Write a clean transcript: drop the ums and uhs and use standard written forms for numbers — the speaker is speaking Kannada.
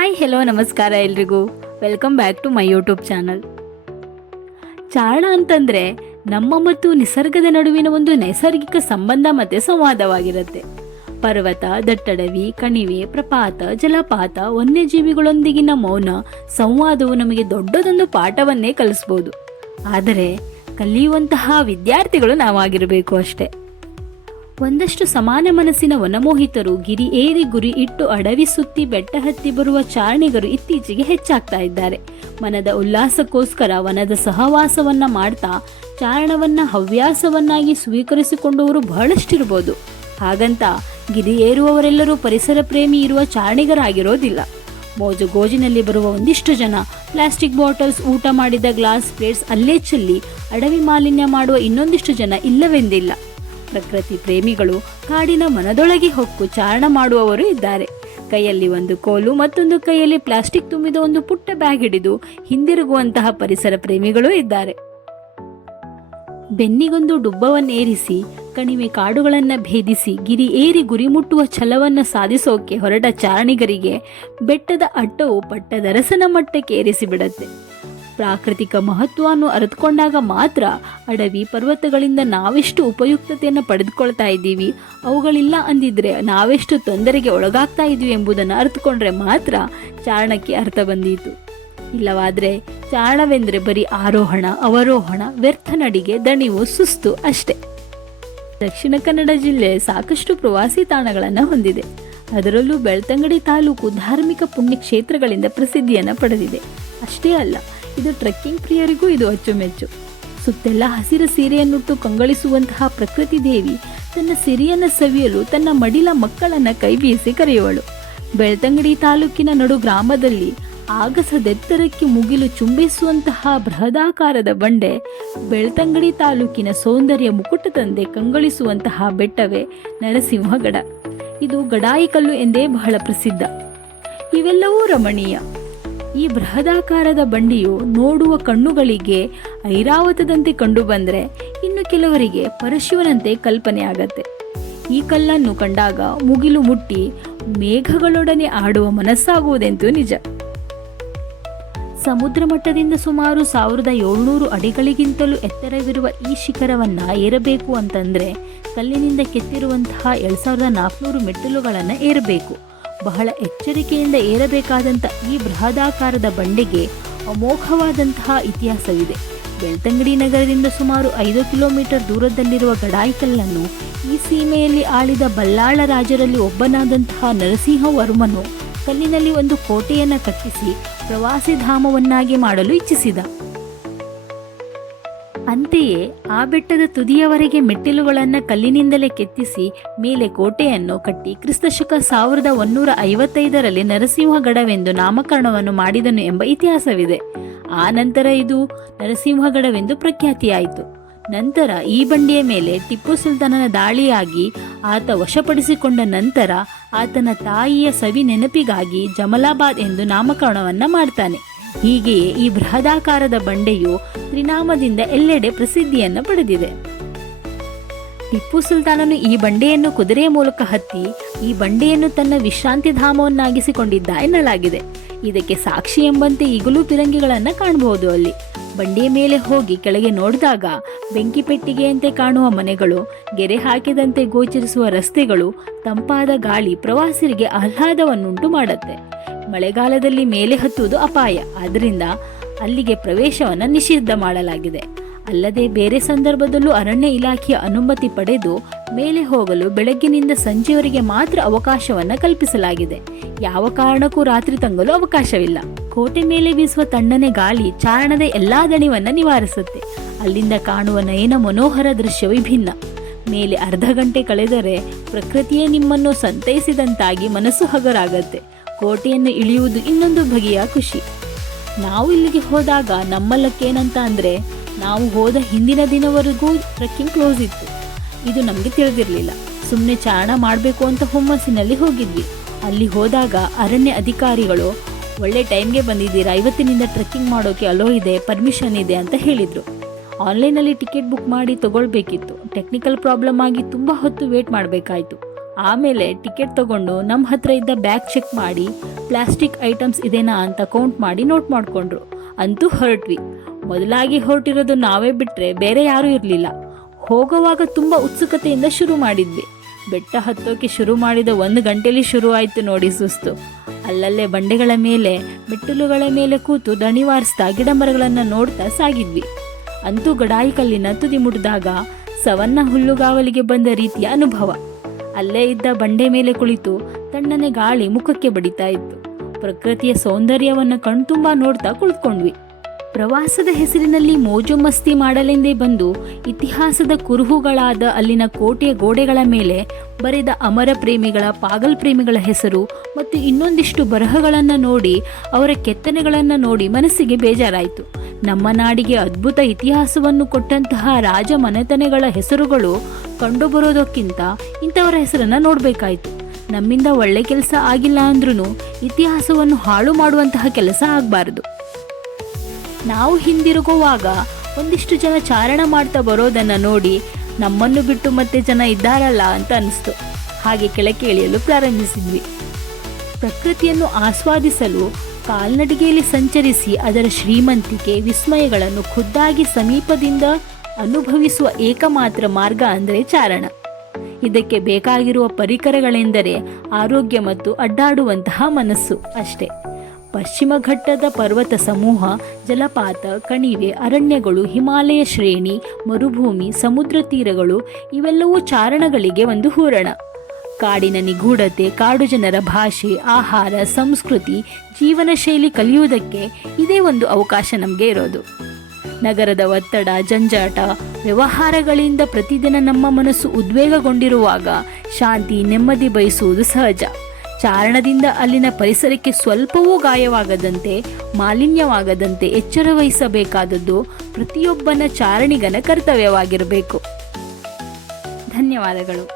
ಹಾಯ್ ಹೆಲೋ ನಮಸ್ಕಾರ ಎಲ್ರಿಗೂ. Welcome back to my YouTube channel. ಚಾರಣ ಅಂತಂದರೆ ನಮ್ಮ ಮತ್ತು ನಿಸರ್ಗದ ನಡುವಿನ ಒಂದು ನೈಸರ್ಗಿಕ ಸಂಬಂಧ ಮತ್ತು ಸಂವಾದವಾಗಿರುತ್ತೆ. ಪರ್ವತ, ದಟ್ಟಡವಿ, ಕಣಿವೆ, ಪ್ರಪಾತ, ಜಲಪಾತ, ವನ್ಯಜೀವಿಗಳೊಂದಿಗಿನ ಮೌನ ಸಂವಾದವು ನಮಗೆ ದೊಡ್ಡದೊಂದು ಪಾಠವನ್ನೇ ಕಲಿಸ್ಬೋದು. ಆದರೆ ಕಲಿಯುವಂತಹ ವಿದ್ಯಾರ್ಥಿಗಳು ನಾವಾಗಿರಬೇಕು ಅಷ್ಟೇ. ಒಂದಷ್ಟು ಸಮಾನ ಮನಸ್ಸಿನ ವನಮೋಹಿತರು ಗಿರಿ ಏರಿ ಗುರಿ ಇಟ್ಟು ಅಡವಿ ಸುತ್ತಿ ಬೆಟ್ಟ ಹತ್ತಿ ಬರುವ ಚಾರಣಿಗರು ಇತ್ತೀಚೆಗೆ ಹೆಚ್ಚಾಗ್ತಾ ಇದ್ದಾರೆ. ಮನದ ಉಲ್ಲಾಸಕ್ಕೋಸ್ಕರ ವನದ ಸಹವಾಸವನ್ನ ಮಾಡ್ತಾ ಚಾರಣವನ್ನ ಹವ್ಯಾಸವನ್ನಾಗಿ ಸ್ವೀಕರಿಸಿಕೊಂಡವರು ಬಹಳಷ್ಟಿರ್ಬೋದು. ಹಾಗಂತ ಗಿರಿ ಏರುವವರೆಲ್ಲರೂ ಪರಿಸರ ಪ್ರೇಮಿ ಇರುವ ಚಾರಣಿಗರಾಗಿರೋದಿಲ್ಲ. ಮೋಜು ಗೋಜಿನಲ್ಲಿ ಬರುವ ಒಂದಿಷ್ಟು ಜನ ಪ್ಲಾಸ್ಟಿಕ್ ಬಾಟಲ್ಸ್, ಊಟ ಮಾಡಿದ ಗ್ಲಾಸ್, ಪ್ಲೇಟ್ಸ್ ಅಲ್ಲೇ ಚೆಲ್ಲಿ ಅಡವಿ ಮಾಲಿನ್ಯ ಮಾಡುವ ಇನ್ನೊಂದಿಷ್ಟು ಜನ ಇಲ್ಲವೆಂದಿಲ್ಲ. ಪ್ರಕೃತಿ ಪ್ರೇಮಿಗಳು ಕಾಡಿನ ಮನದೊಳಗೆ ಹೊಕ್ಕು ಚಾರಣ ಮಾಡುವವರು ಇದ್ದಾರೆ. ಕೈಯಲ್ಲಿ ಒಂದು ಕೋಲು, ಮತ್ತೊಂದು ಕೈಯಲ್ಲಿ ಪ್ಲಾಸ್ಟಿಕ್ ತುಂಬಿದ ಒಂದು ಪುಟ್ಟ ಬ್ಯಾಗ್ ಹಿಡಿದು ಹಿಂದಿರುಗುವಂತಹ ಪರಿಸರ ಪ್ರೇಮಿಗಳೂ ಇದ್ದಾರೆ. ಬೆನ್ನಿಗೊಂದು ಡುಬ್ಬವನ್ನೇರಿಸಿ ಕಣಿವೆ ಕಾಡುಗಳನ್ನು ಭೇದಿಸಿ ಗಿರಿ ಏರಿ ಗುರಿ ಮುಟ್ಟುವ ಛಲವನ್ನು ಸಾಧಿಸೋಕೆ ಹೊರಟ ಚಾರಣಿಗರಿಗೆ ಬೆಟ್ಟದ ಅಟ್ಟವು ಪಟ್ಟದರಸನ ಮಟ್ಟಕ್ಕೆ ಏರಿಸಿಬಿಡತ್ತೆ. ಪ್ರಾಕೃತಿಕ ಮಹತ್ವವನ್ನು ಅರಿತುಕೊಂಡಾಗ ಮಾತ್ರ ಅಡವಿ ಪರ್ವತಗಳಿಂದ ನಾವೆಷ್ಟು ಉಪಯುಕ್ತತೆಯನ್ನು ಪಡೆದುಕೊಳ್ತಾ ಇದ್ದೀವಿ, ಅವುಗಳಿಲ್ಲ ಅಂದಿದ್ರೆ ನಾವೆಷ್ಟು ತೊಂದರೆಗೆ ಒಳಗಾಗ್ತಾ ಇದ್ದೀವಿ ಎಂಬುದನ್ನು ಅರಿತುಕೊಂಡ್ರೆ ಮಾತ್ರ ಚಾರಣಕ್ಕೆ ಅರ್ಥ ಬಂದೀತು. ಇಲ್ಲವಾದರೆ ಚಾರಣವೆಂದರೆ ಬರೀ ಆರೋಹಣ, ಅವರೋಹಣ, ವ್ಯರ್ಥ ನಡಿಗೆ, ದಣಿವು, ಸುಸ್ತು ಅಷ್ಟೇ. ದಕ್ಷಿಣ ಕನ್ನಡ ಜಿಲ್ಲೆ ಸಾಕಷ್ಟು ಪ್ರವಾಸಿ ತಾಣಗಳನ್ನು ಹೊಂದಿದೆ. ಅದರಲ್ಲೂ ಬೆಳ್ತಂಗಡಿ ತಾಲೂಕು ಧಾರ್ಮಿಕ ಪುಣ್ಯಕ್ಷೇತ್ರಗಳಿಂದ ಪ್ರಸಿದ್ಧಿಯನ್ನು ಪಡೆದಿದೆ. ಅಷ್ಟೇ ಅಲ್ಲ, ಇದು ಟ್ರೆಕ್ಕಿಂಗ್ ಪ್ರಿಯರಿಗೂ ಇದು ಅಚ್ಚುಮೆಚ್ಚು. ಸುತ್ತೆಲ್ಲ ಹಸಿರು ಸೀರೆಯನ್ನುಟ್ಟು ಕಂಗಳಿಸುವಂತಹ ಪ್ರಕೃತಿ ದೇವಿ ತನ್ನ ಸಿರಿಯನ್ನು ಸವಿಯಲು ತನ್ನ ಮಡಿಲ ಮಕ್ಕಳನ್ನು ಕೈಬೀಸಿ ಕರೆಯುವಳು. ಬೆಳ್ತಂಗಡಿ ತಾಲೂಕಿನ ನಡು ಗ್ರಾಮದಲ್ಲಿ ಆಗಸದೆತ್ತರಕ್ಕೆ ಮುಗಿಲು ಚುಂಬಿಸುವಂತಹ ಬೃಹದಾಕಾರದ ಬಂಡೆ ಬೆಳ್ತಂಗಡಿ ತಾಲೂಕಿನ ಸೌಂದರ್ಯ ಮುಕುಟ ತಂದೆ ಕಂಗೊಳಿಸುವಂತಹ ಬೆಟ್ಟವೇ ನರಸಿಂಹಗಡ. ಇದು ಗಡಾಯಿಕಲ್ಲು ಎಂದೇ ಬಹಳ ಪ್ರಸಿದ್ಧ. ಇವೆಲ್ಲವೂ ರಮಣೀಯ. ಈ ಬೃಹದಾಕಾರದ ಬಂಡಿಯು ನೋಡುವ ಕಣ್ಣುಗಳಿಗೆ ಐರಾವತದಂತೆ ಕಂಡು ಬಂದರೆ ಇನ್ನು ಕೆಲವರಿಗೆ ಪರಶಿವನಂತೆ ಕಲ್ಪನೆ ಆಗತ್ತೆ. ಈ ಕಲ್ಲನ್ನು ಕಂಡಾಗ ಮುಗಿಲು ಮುಟ್ಟಿ ಮೇಘಗಳೊಡನೆ ಆಡುವ ಮನಸ್ಸಾಗುವುದೆಂತೂ ನಿಜ. ಸಮುದ್ರ ಮಟ್ಟದಿಂದ ಸುಮಾರು 1700 ಅಡಿಗಳಿಗಿಂತಲೂ ಎತ್ತರವಿರುವ ಈ ಶಿಖರವನ್ನು ಏರಬೇಕು ಅಂತಂದರೆ ಕಲ್ಲಿನಿಂದ ಕೆತ್ತಿರುವಂತಹ 7400 ಮೆಟ್ಟಿಲುಗಳನ್ನು ಏರಬೇಕು. ಬಹಳ ಎಚ್ಚರಿಕೆಯಿಂದ ಏರಬೇಕಾದಂಥ ಈ ಬೃಹದಾಕಾರದ ಬಂಡೆಗೆ ಅಮೋಘವಾದಂತಹ ಇತಿಹಾಸವಿದೆ. ಬೆಳ್ತಂಗಡಿ ನಗರದಿಂದ ಸುಮಾರು 5 ಕಿಲೋಮೀಟರ್ ದೂರದಲ್ಲಿರುವ ಗಡಾಯಿಕಲ್ಲನ್ನು ಈ ಸೀಮೆಯಲ್ಲಿ ಆಳಿದ ಬಲ್ಲಾಳ ರಾಜರಲ್ಲಿ ಒಬ್ಬನಾದಂತಹ ನರಸಿಂಹವರ್ಮನು ಕಲ್ಲಿನಲ್ಲಿ ಒಂದು ಕೋಟೆಯನ್ನು ಕಟ್ಟಿಸಿ ಪ್ರವಾಸಿ ಧಾಮವನ್ನಾಗಿ ಮಾಡಲು ಇಚ್ಛಿಸಿದ. ಅಂತೆಯೇ ಆ ಬೆಟ್ಟದ ತುದಿಯವರೆಗೆ ಮೆಟ್ಟಿಲುಗಳನ್ನು ಕಲ್ಲಿನಿಂದಲೇ ಕೆತ್ತಿಸಿ ಮೇಲೆ ಕೋಟೆಯನ್ನು ಕಟ್ಟಿ ಕ್ರಿಸ್ತಶಕ 1155ರಲ್ಲಿ ನರಸಿಂಹಗಡವೆಂದು ನಾಮಕರಣವನ್ನು ಮಾಡಿದನು ಎಂಬ ಇತಿಹಾಸವಿದೆ. ಆ ನಂತರ ಇದು ನರಸಿಂಹಗಡವೆಂದು ಪ್ರಖ್ಯಾತಿಯಾಯಿತು. ನಂತರ ಈ ಬಂಡೆಯ ಮೇಲೆ ಟಿಪ್ಪು ಸುಲ್ತಾನನ ದಾಳಿಯಾಗಿ ಆತ ವಶಪಡಿಸಿಕೊಂಡ ನಂತರ ಆತನ ತಾಯಿಯ ಸವಿ ನೆನಪಿಗಾಗಿ ಜಮಲಾಬಾದ್ ಎಂದು ನಾಮಕರಣವನ್ನು ಮಾಡ್ತಾನೆ. ಹೀಗೆಯೇ ಈ ಬೃಹದಾಕಾರದ ಬಂಡೆಯು ತ್ರಿನಾಮದಿಂದ ಎಲ್ಲೆಡೆ ಪ್ರಸಿದ್ಧಿಯನ್ನು ಪಡೆದಿದೆ. ಟಿಪ್ಪು ಸುಲ್ತಾನನು ಈ ಬಂಡೆಯನ್ನು ಕುದುರೆಯ ಮೂಲಕ ಹತ್ತಿ ಈ ಬಂಡೆಯನ್ನು ತನ್ನ ವಿಶ್ರಾಂತಿ ಧಾಮವನ್ನಾಗಿಸಿಕೊಂಡಿದ್ದ ಎನ್ನಲಾಗಿದೆ. ಇದಕ್ಕೆ ಸಾಕ್ಷಿ ಎಂಬಂತೆ ಈಗಲೂ ಪಿರಂಗಿಗಳನ್ನು ಕಾಣಬಹುದು. ಅಲ್ಲಿ ಬಂಡೆಯ ಮೇಲೆ ಹೋಗಿ ಕೆಳಗೆ ನೋಡಿದಾಗ ಬೆಂಕಿ ಪೆಟ್ಟಿಗೆಯಂತೆ ಕಾಣುವ ಮನೆಗಳು, ಗೆರೆ ಹಾಕಿದಂತೆ ಗೋಚರಿಸುವ ರಸ್ತೆಗಳು, ತಂಪಾದ ಗಾಳಿ ಪ್ರವಾಸಿಗರಿಗೆ ಆಹ್ಲಾದವನ್ನುಂಟು ಮಾಡುತ್ತೆ. ಮಳೆಗಾಲದಲ್ಲಿ ಮೇಲೆ ಹತ್ತುವುದು ಅಪಾಯ, ಆದ್ದರಿಂದ ಅಲ್ಲಿಗೆ ಪ್ರವೇಶವನ್ನು ನಿಷಿದ್ಧ ಮಾಡಲಾಗಿದೆ. ಅಲ್ಲದೆ ಬೇರೆ ಸಂದರ್ಭದಲ್ಲೂ ಅರಣ್ಯ ಇಲಾಖೆಯ ಅನುಮತಿ ಪಡೆದು ಮೇಲೆ ಹೋಗಲು ಬೆಳಗ್ಗಿನಿಂದ ಸಂಜೆಯವರೆಗೆ ಮಾತ್ರ ಅವಕಾಶವನ್ನು ಕಲ್ಪಿಸಲಾಗಿದೆ. ಯಾವ ಕಾರಣಕ್ಕೂ ರಾತ್ರಿ ತಂಗಲು ಅವಕಾಶವಿಲ್ಲ. ಕೋಟೆ ಮೇಲೆ ಬೀಸುವ ತಣ್ಣನೆ ಗಾಳಿ ಚಾರಣದ ಎಲ್ಲಾ ದಣಿವನ್ನು ನಿವಾರಿಸುತ್ತೆ. ಅಲ್ಲಿಂದ ಕಾಣುವ ನಯನ ಮನೋಹರ ದೃಶ್ಯ ವಿಭಿನ್ನ. ಮೇಲೆ ಅರ್ಧ ಗಂಟೆ ಕಳೆದರೆ ಪ್ರಕೃತಿಯೇ ನಿಮ್ಮನ್ನು ಸಂತೈಸಿದಂತಾಗಿ ಮನಸ್ಸು ಹಗರಾಗತ್ತೆ. ಕೋಟೆಯನ್ನು ಇಳಿಯುವುದು ಇನ್ನೊಂದು ಬಗೆಯ ಖುಷಿ. ನಾವು ಇಲ್ಲಿಗೆ ಹೋದಾಗ ನಮ್ಮಲ್ಲಕ್ಕೇನಂತ ಅಂದರೆ, ನಾವು ಹೋದ ಹಿಂದಿನ ದಿನವರೆಗೂ ಟ್ರೆಕ್ಕಿಂಗ್ ಕ್ಲೋಸ್ ಇತ್ತು. ಇದು ನಮಗೆ ತಿಳಿದಿರಲಿಲ್ಲ. ಸುಮ್ಮನೆ ಚಾರಣ ಮಾಡಬೇಕು ಅಂತ ಹುಮ್ಮಸ್ಸಿನಲ್ಲಿ ಹೋಗಿದ್ವಿ. ಅಲ್ಲಿ ಹೋದಾಗ ಅರಣ್ಯ ಅಧಿಕಾರಿಗಳು ಒಳ್ಳೆ ಟೈಮ್ಗೆ ಬಂದಿದ್ದೀರಾ, ಇವತ್ತಿನಿಂದ ಟ್ರೆಕ್ಕಿಂಗ್ ಮಾಡೋಕ್ಕೆ ಅಲೋ ಇದೆ, ಪರ್ಮಿಷನ್ ಇದೆ ಅಂತ ಹೇಳಿದರು. ಆನ್ಲೈನಲ್ಲಿ ಟಿಕೆಟ್ ಬುಕ್ ಮಾಡಿ ತಗೊಳ್ಬೇಕಿತ್ತು. ಟೆಕ್ನಿಕಲ್ ಪ್ರಾಬ್ಲಮ್ ಆಗಿ ತುಂಬ ಹೊತ್ತು ವೇಟ್ ಮಾಡಬೇಕಾಯಿತು. ಆಮೇಲೆ ಟಿಕೆಟ್ ತಗೊಂಡು ನಮ್ಮ ಹತ್ರ ಇದ್ದ ಬ್ಯಾಗ್ ಚೆಕ್ ಮಾಡಿ ಪ್ಲಾಸ್ಟಿಕ್ ಐಟಮ್ಸ್ ಇದೇನಾ ಅಂತ ಕೌಂಟ್ ಮಾಡಿ ನೋಟ್ ಮಾಡಿಕೊಂಡ್ರು. ಅಂತೂ ಹೊರಟ್ವಿ. ಮೊದಲಾಗಿ ಹೊರಟಿರೋದು ನಾವೇ ಬಿಟ್ಟರೆ ಬೇರೆ ಯಾರೂ ಇರಲಿಲ್ಲ. ಹೋಗುವಾಗ ತುಂಬ ಉತ್ಸುಕತೆಯಿಂದ ಶುರು ಮಾಡಿದ್ವಿ. ಬೆಟ್ಟ ಹತ್ತೋಕೆ ಶುರು ಮಾಡಿದ 1 ಗಂಟೆಲಿ ಶುರು ಆಯಿತು ನೋಡಿ ಸುಸ್ತು. ಅಲ್ಲಲ್ಲೇ ಬಂಡೆಗಳ ಮೇಲೆ ಮೆಟ್ಟಿಲುಗಳ ಮೇಲೆ ಕೂತು ದಣಿವಾರಿಸ್ತಾ ಗಿಡ ಮರಗಳನ್ನು ನೋಡ್ತಾ ಸಾಗಿದ್ವಿ. ಅಂತೂ ಗಡಾಯಿ ಕಲ್ಲಿನ ತುದಿ ಮುಟ್ಟಿದಾಗ ಸವನ್ನ ಹುಲ್ಲುಗಾವಲಿಗೆ ಬಂದ ರೀತಿಯ ಅನುಭವ. ಅಲ್ಲೇ ಇದ್ದ ಬಂಡೆ ಮೇಲೆ ಕುಳಿತು ತಣ್ಣನೆ ಗಾಳಿ ಮುಖಕ್ಕೆ ಬಡಿತಾ ಇತ್ತು. ಪ್ರಕೃತಿಯ ಸೌಂದರ್ಯವನ್ನು ಕಣ್ತುಂಬ ನೋಡ್ತಾ ಕುಳಿತುಕೊಂಡ್ವಿ. ಪ್ರವಾಸದ ಹೆಸರಿನಲ್ಲಿ ಮೋಜು ಮಸ್ತಿ ಮಾಡಲೆಂದೇ ಬಂದು ಇತಿಹಾಸದ ಕುರುಹುಗಳಾದ ಅಲ್ಲಿನ ಕೋಟೆಯ ಗೋಡೆಗಳ ಮೇಲೆ ಬರೆದ ಅಮರ ಪ್ರೇಮಿಗಳ, ಪಾಗಲ್ ಪ್ರೇಮಿಗಳ ಹೆಸರು ಮತ್ತು ಇನ್ನೊಂದಿಷ್ಟು ಬರಹಗಳನ್ನು ನೋಡಿ ಅವರ ಕೆತ್ತನೆಗಳನ್ನು ನೋಡಿ ಮನಸ್ಸಿಗೆ ಬೇಜಾರಾಯಿತು. ನಮ್ಮ ನಾಡಿಗೆ ಅದ್ಭುತ ಇತಿಹಾಸವನ್ನು ಕೊಟ್ಟಂತಹ ರಾಜ ಮನೆತನೆಗಳ ಹೆಸರುಗಳು ಕಂಡುಬರೋದಕ್ಕಿಂತ ಇಂಥವರ ಹೆಸರನ್ನು ನೋಡಬೇಕಾಯಿತು. ನಮ್ಮಿಂದ ಒಳ್ಳೆ ಕೆಲಸ ಆಗಿಲ್ಲ ಅಂದ್ರೂ ಇತಿಹಾಸವನ್ನು ಹಾಳು ಮಾಡುವಂತಹ ಕೆಲಸ ಆಗಬಾರ್ದು. ನಾವು ಹಿಂದಿರುಗುವಾಗ ಒಂದಿಷ್ಟು ಜನ ಚಾರಣ ಮಾಡ್ತಾ ಬರೋದನ್ನು ನೋಡಿ ನಮ್ಮನ್ನು ಬಿಟ್ಟು ಮತ್ತೆ ಜನ ಇದ್ದಾರಲ್ಲ ಅಂತ ಅನಿಸ್ತು. ಹಾಗೆ ಕೆಳಕ್ಕೆ ಇಳಿಯಲು ಪ್ರಾರಂಭಿಸಿದ್ವಿ. ಪ್ರಕೃತಿಯನ್ನು ಆಸ್ವಾದಿಸಲು ಕಾಲ್ನಡಿಗೆಯಲ್ಲಿ ಸಂಚರಿಸಿ ಅದರ ಶ್ರೀಮಂತಿಕೆ, ವಿಸ್ಮಯಗಳನ್ನು ಖುದ್ದಾಗಿ ಸಮೀಪದಿಂದ ಅನುಭವಿಸುವ ಏಕಮಾತ್ರ ಮಾರ್ಗ ಅಂದರೆ ಚಾರಣ. ಇದಕ್ಕೆ ಬೇಕಾಗಿರುವ ಪರಿಕರಗಳೆಂದರೆ ಆರೋಗ್ಯ ಮತ್ತು ಅಡ್ಡಾಡುವಂತಹ ಮನಸ್ಸು ಅಷ್ಟೇ. ಪಶ್ಚಿಮ ಘಟ್ಟದ ಪರ್ವತ ಸಮೂಹ, ಜಲಪಾತ, ಕಣಿವೆ, ಅರಣ್ಯಗಳು, ಹಿಮಾಲಯ ಶ್ರೇಣಿ, ಮರುಭೂಮಿ, ಸಮುದ್ರ ತೀರಗಳು ಇವೆಲ್ಲವೂ ಚಾರಣಗಳಿಗೆ ಒಂದು ಹೂರಣ. ಕಾಡಿನ ನಿಗೂಢತೆ, ಕಾಡು ಜನರ ಭಾಷೆ, ಆಹಾರ, ಸಂಸ್ಕೃತಿ, ಜೀವನ ಶೈಲಿ ಕಲಿಯುವುದಕ್ಕೆ ಇದೇ ಒಂದು ಅವಕಾಶ ನಮಗೆ ಇರೋದು. ನಗರದ ಒತ್ತಡ, ಜಂಜಾಟ, ವ್ಯವಹಾರಗಳಿಂದ ಪ್ರತಿದಿನ ನಮ್ಮ ಮನಸ್ಸು ಉದ್ವೇಗಗೊಂಡಿರುವಾಗ ಶಾಂತಿ, ನೆಮ್ಮದಿ ಬಯಸುವುದು ಸಹಜ. ಚಾರಣದಿಂದ ಅಲ್ಲಿನ ಪರಿಸರಕ್ಕೆ ಸ್ವಲ್ಪವೂ ಗಾಯವಾಗದಂತೆ, ಮಾಲಿನ್ಯವಾಗದಂತೆ ಎಚ್ಚರ ವಹಿಸಬೇಕಾದದ್ದು ಪ್ರತಿಯೊಬ್ಬನ ಚಾರಣಿಗನ ಕರ್ತವ್ಯವಾಗಿರಬೇಕು. ಧನ್ಯವಾದಗಳು.